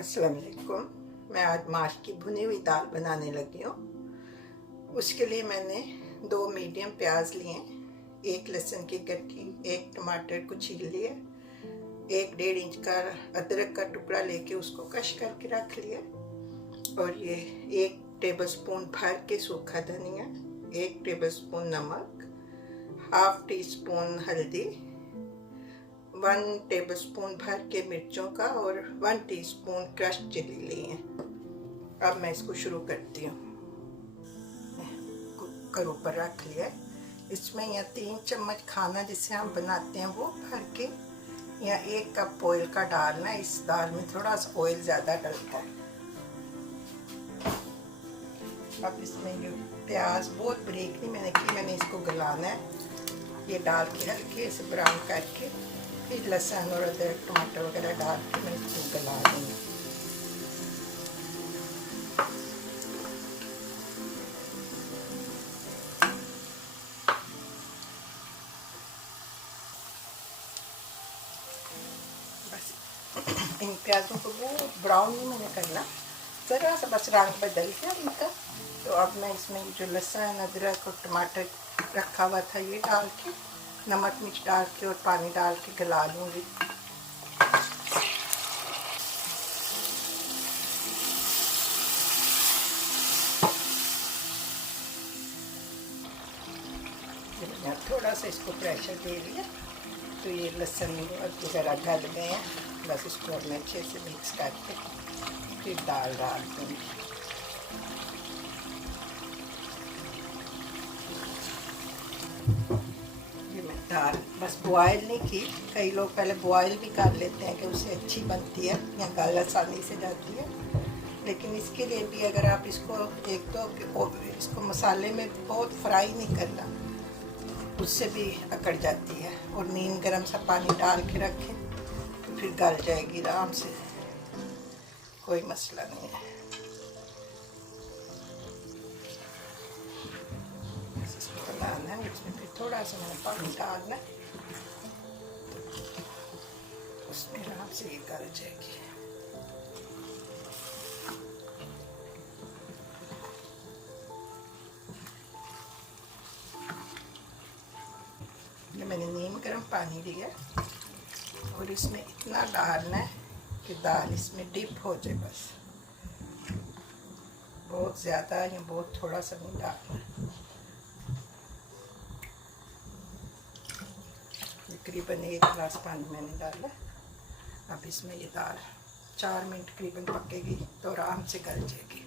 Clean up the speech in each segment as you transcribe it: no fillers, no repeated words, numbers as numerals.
अस्सलाम वालेकुम। मैं आज माश की भुनी हुई दाल बनाने लगी हूँ। उसके लिए मैंने 2 मीडियम प्याज लिए, 1 लहसुन की गड्डी, 1 टमाटर को छील लिया, 1 डेढ़ इंच का अदरक का टुकड़ा लेके उसको कश करके रख लिया, और ये 1 टेबलस्पून भर के सूखा धनिया, 1 टेबलस्पून नमक, हाफ टी स्पून हल्दी, 1 टेबलस्पून भर के मिर्चों का और 1 टीस्पून क्रश्ड चिली लिए। अब मैं इसको शुरू करती हूँ। कुकर ऊपर रख लिया। इसमें या 3 चम्मच खाना जिसे हम बनाते हैं वो भर के, या 1 कप ऑयल का डालना। इस दाल में थोड़ा सा ऑयल ज़्यादा डलता है। अब इसमें ये प्याज बहुत बारीक नहीं मैंने की, मैंने इसको गलाना है। ये डाल के हल्के से ब्राउन करके फिर लहसुन और अदरक टमाटर वगैरह डाल के मैं इसको गला दूँगी। बस इन प्याज़ों को बहुत ब्राउन नहीं मैंने करना, ज़रा सा बस रंग बदल गया इनका। तो अब मैं इसमें जो लहसुन अदरक और टमाटर रखा हुआ था ये डाल के, नमक मिर्च डाल के और पानी डाल के गला लूँगी। थोड़ा सा इसको प्रेशर दे दिया तो ये लहसुन वगैरह गल गए हैं। बस इसको अब मैं अच्छे से मिक्स करके फिर दाल डाल दूँगी। ये मैं दाल बस बॉयल नहीं की, कई लोग पहले बॉयल भी कर लेते हैं कि उससे अच्छी बनती है या दाल आसानी से जाती है। लेकिन इसके लिए भी अगर आप इसको इसको मसाले में बहुत फ्राई नहीं करना, उससे भी अकड़ जाती है। और नीम गरम सा पानी डाल के रखें तो फिर गल जाएगी आराम से, कोई मसला नहीं है। इसको बनाना है, इसमें फिर थोड़ा सा मैंने पानी डालना है, उसमें आराम से ये गल जाएगी। मैंने नीम गर्म पानी लिया और इसमें इतना डालना है कि दाल इसमें डिप हो जाए। बस बहुत ज़्यादा या बहुत थोड़ा सा नहीं डालना। तकरीबन 1 गिलास पानी मैंने डाला। अब इसमें ये दाल 4 मिनट करीबन पकेगी तो आराम से गल जाएगी।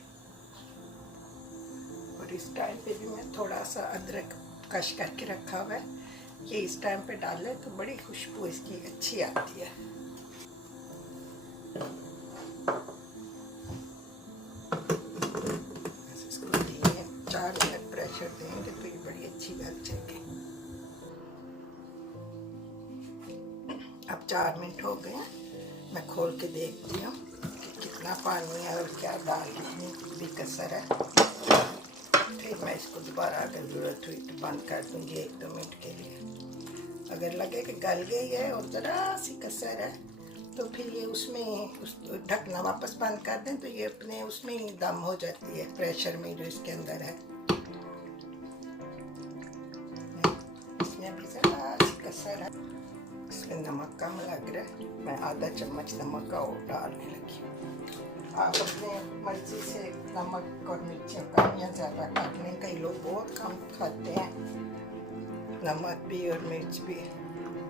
और इस टाइम पे भी मैं थोड़ा सा अदरक कश करके रखा हुआ है, ये इस टाइम पे डालें तो बड़ी खुशबू इसकी अच्छी आती है। इसको 4 मिनट प्रेशर देंगे तो ये बड़ी अच्छी गल जाएगी। अब 4 मिनट हो गए, मैं खोल के देखती हूँ कि कितना पानी है और क्या दाल कितनी भी कसर है। फिर मैं इसको दोबारा अगर ज़रूरत हुई तो बंद कर दूँगी 1-2 मिनट के लिए। अगर लगे कि गल गई है और ज़रा सी कसर है तो फिर ये उसमें ढकना वापस बंद कर दें तो ये अपने उसमें ही दम हो जाती है, प्रेशर में जो इसके अंदर है। इसमें अभी ज़रा सी कसर है, इसमें नमक कम लग रहा है, मैं आधा चम्मच नमक का और डालने लगी हूँ। आप अपने मर्ज़ी से नमक और मिर्चें कम या ज़्यादा कर लें। कई लोग बहुत कम खाते हैं नमक भी और मिर्च भी,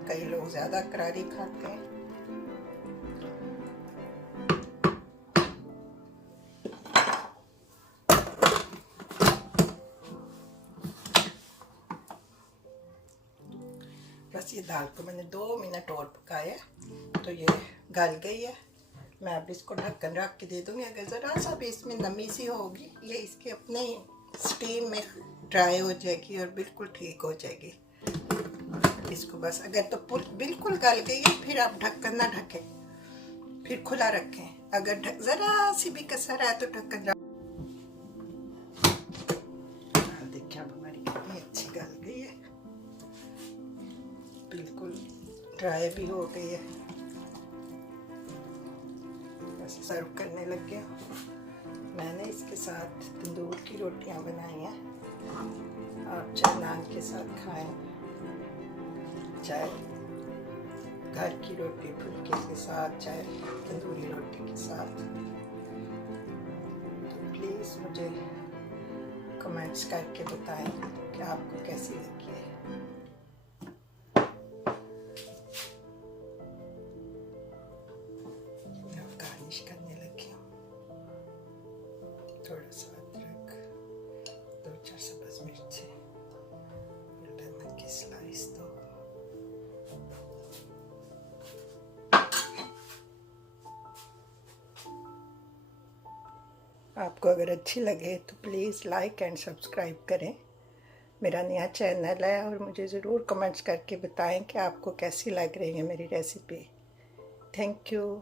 कई लोग ज़्यादा करारी खाते हैं। बस ये दाल को मैंने 2 मिनट और पकाया तो ये गल गई है। मैं अब इसको ढक्कन रख के दे दूँगी। अगर ज़रा सा भी इसमें नमी सी होगी ये इसके अपने ही स्टीम में ड्राई हो जाएगी और बिल्कुल ठीक हो जाएगी। इसको बस अगर तो बिल्कुल गल गई है फिर आप ढक्कन ना ढकें, फिर खुला रखें। अगर ज़रा सी भी कसर है तो ढक्कन रख। देखिए अब हमारी कितनी अच्छी गल गई है, बिल्कुल ड्राई भी हो गई है। बस सर्व करने लगे हूँ। मैंने इसके साथ तंदूर की रोटियां बनाई हैं। आप चाहे नान के साथ खाएं, चाहे घर की रोटी फुल्के के साथ, चाहे तंदूरी रोटी के साथ। तो प्लीज़ मुझे कमेंट्स करके बताएं कि आपको कैसी लगी है। गार्निश करने लगी हूँ। थोड़ा सा अदरक, 2-4 सब्ज़ मिर्ची, लेमन की स्लाइस दो। आपको अगर अच्छी लगे तो प्लीज़ लाइक एंड सब्सक्राइब करें। मेरा नया चैनल है और मुझे ज़रूर कमेंट्स करके बताएं कि आपको कैसी लग रही है मेरी रेसिपी। Thank you.